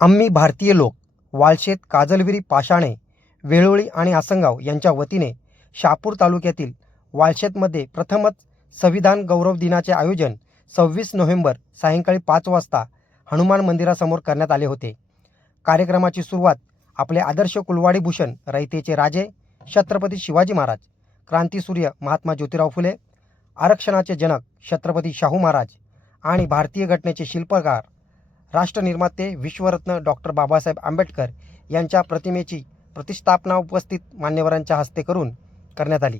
आम्ही भारतीय लोक वाळशेत काजलविरी पाषाणे वेळोळी आणि आसनगाव यांच्या वतीने शहापूर तालुक्यातील वाळशेतमध्ये प्रथमच संविधान गौरव दिनाचे आयोजन सव्वीस नोव्हेंबर सायंकाळी पाच वाजता हनुमान मंदिरासमोर करण्यात आले होते. कार्यक्रमाची सुरुवात आपले आदर्श कुलवाडी भूषण रयतेचे राजे छत्रपती शिवाजी महाराज क्रांतीसूर्य महात्मा ज्योतिराव फुले आरक्षणाचे जनक छत्रपती शाहू महाराज आणि भारतीय घटनेचे शिल्पकार राष्ट्रनिर्माते विश्वरत्न डॉक्टर बाबासाहेब आंबेडकर यांच्या प्रतिमेची प्रतिष्ठापना उपस्थित मान्यवरांच्या हस्ते करून करण्यात आली.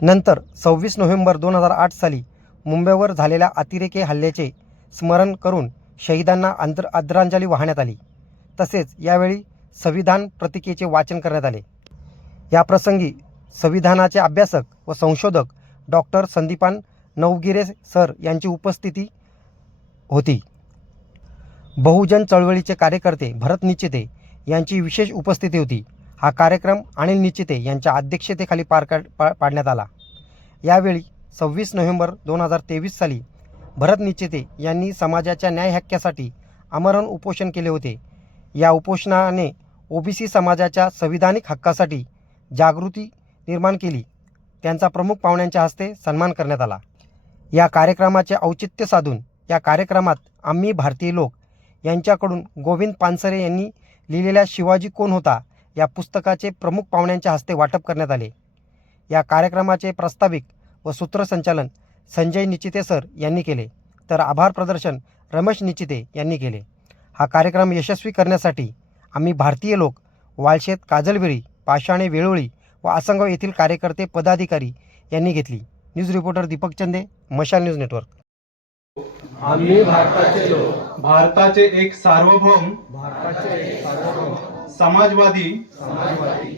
नंतर सव्वीस नोव्हेंबर दोन हजार आठ साली मुंबईवर झालेल्या अतिरेकी हल्ल्याचे स्मरण करून शहीदांना आंतर आदरांजली वाहण्यात आली. तसेच यावेळी संविधान प्रतिकेचे वाचन करण्यात आले. या प्रसंगी संविधानाचे अभ्यासक व संशोधक डॉक्टर संदीपान नवगिरे सर यांची उपस्थिती होती. बहुजन चळवळीचे कार्यकर्ते भरत निश्चिते यांची विशेष उपस्थिती होती. हा कार्यक्रम अनिल निचिते यांच्या अध्यक्षतेखाली पार का पा पाडण्यात आला. यावेळी सव्वीस नोव्हेंबर दोन हजार तेवीस साली भरत निश्चिते यांनी समाजाच्या न्याय हक्कासाठी आमरण उपोषण केले होते. या उपोषणाने ओबीसी समाजाच्या संविधानिक हक्कासाठी जागृती निर्माण केली. त्यांचा प्रमुख पाहुण्यांच्या हस्ते सन्मान करण्यात आला. या कार्यक्रमाचे औचित्य साधून या कार्यक्रमात आम्ही भारतीय लोक यांच्याकडून गोविंद पानसरे यांनी लिहिलेल्या शिवाजी कोण होता या पुस्तकाचे प्रमुख पाहुण्यांच्या हस्ते वाटप करण्यात आले. या कार्यक्रमाचे प्रास्ताविक व सूत्रसंचालन संजय निचिते सर यांनी केले. तर आभार प्रदर्शन रमेश निचिते यांनी केले. हा कार्यक्रम यशस्वी करण्यासाठी आम्ही भारतीय लोक वाळशेत काजलविरी पाषाणे वेळोळी व आसंगाव येथील कार्यकर्ते पदाधिकारी यांनी घेतली. न्यूज रिपोर्टर दीपक चंदे मशाल न्यूज नेटवर्क. आम्ही भारताचे लोक. भारताचे एक सार्वभौम. भारताचे एक सार्वभौम. समाजवादी. समाजवादी.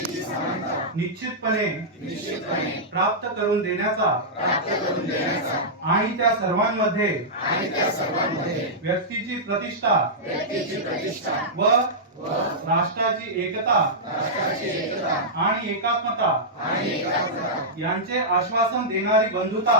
निश्चितपणे प्राप्त करून देण्याचा आणि त्या सर्वांमध्ये व्यक्तीची प्रतिष्ठा व राष्ट्राची एकता आणि एकात्मता यांचे आश्वासन देणारी बंधुता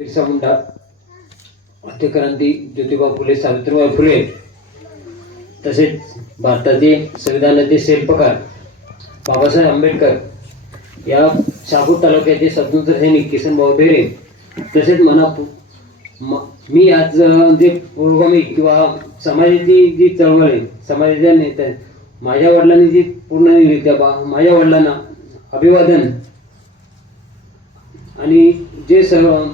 बिरसा मुंडा क्रांती ज्योतिबा फुले सावित्रीबाई फुले. तसेच भारताचे संविधानाचे शिल्पकार बाबासाहेब आंबेडकर. या शहापूर तालुक्याचे स्वतंत्र सैनिक किसन बेरे तसेच मना मी आज जे पुरोगामी किंवा समाजाची जी चळवळ आहे समाजाच्या नेत्या माझ्या वडिलांनी जी पूर्ण दिली त्या बा माझ्या वडिलांना अभिवादन आणि जे सर्व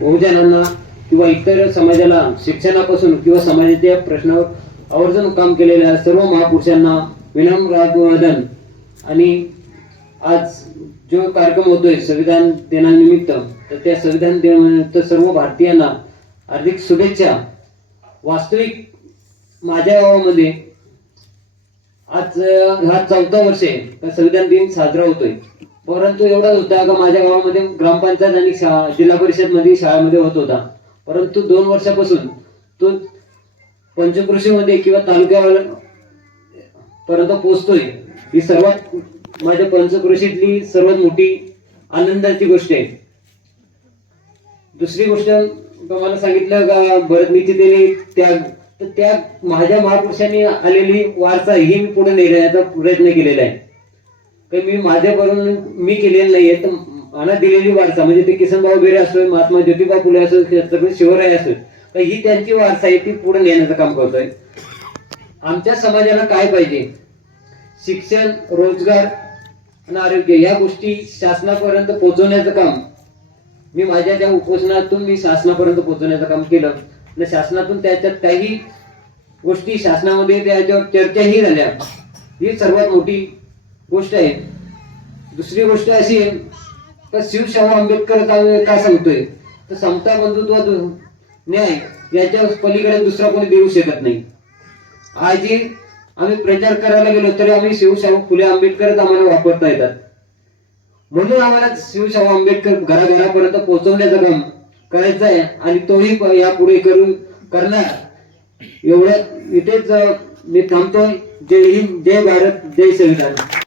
बहुजनांना किंवा इतर समाजाला शिक्षणापासून किंवा समाजाच्या प्रश्नावर आवर्जून काम केलेल्या सर्व महापुरुषांना विनम्र अभिवादन. आणि आज जो कार्यक्रम होतोय संविधान दिनानिमित्त तर त्या संविधान दिनानिमित्त सर्व भारतीयांना हार्दिक शुभेच्छा. वास्तविक माझ्या गावामध्ये आज अं, हा चौथा वर्ष आहे संविधान दिन साजरा होतोय. परंतु एवढाच होता का माझ्या गावामध्ये ग्रामपंचायत आणि शा- जिल्हा परिषदमध्ये शाळेमध्ये होत होता. परंतु दोन वर्षापासून तो पंचकृषीमध्ये किंवा तालुक्यावर पर्यंत पोचतोय ही सर्वात माझ्या पंचकृषीतली सर्वात मोठी आनंदाची गोष्ट आहे. दुसरी गोष्ट मला सांगितलं का भरत निश्चितेने त्या तर त्या माझ्या महापुरुषांनी आलेली वारसा ही मी पुढे नेण्याचा प्रयत्न केलेला आहे. तर मी माझ्याकडून मी केलेलं नाहीये तर मला दिलेली वारसा म्हणजे ते किसनभाऊ बेरे असो महात्मा ज्योतिबा फुले असो छत्रपती शिवराय असो तर ही त्यांची वारसा आहे ती पुढे नेण्याचं काम करतोय. आमच्या समाजाला काय पाहिजे? शिक्षण रोजगार आणि आरोग्य या गोष्टी शासनापर्यंत पोहोचवण्याचं काम. मी माझ्या त्या उपोषणातून मी शासनापर्यंत पोहोचवण्याचं काम केलं. आणि शासनातून त्याच्यात काही गोष्टी शासनामध्ये त्याच्यावर चर्चाही झाल्या. ही सर्वात मोठी गोष्ट आहे. दुसरी गोष्ट अशी आहे का शिवशाहू आंबेडकर का सांगतोय? तर समता बंधुत्व न्याय याच्या पलीकडे दुसरा कोणी देऊ शकत नाही. आज आम्ही प्रचार करायला गेलो तरी आम्ही शिवशाहू फुले आंबेडकरच आम्हाला वापरता येतात. म्हणून आम्हाला शिवशाहू आंबेडकर घराघरापर्यंत पोहोचवण्याचं काम करायचं आहे आणि तोही यापुढे करून करणार. एवढ्या इथेच मी थांबतोय. जय हिंद जय भारत जय संविधान.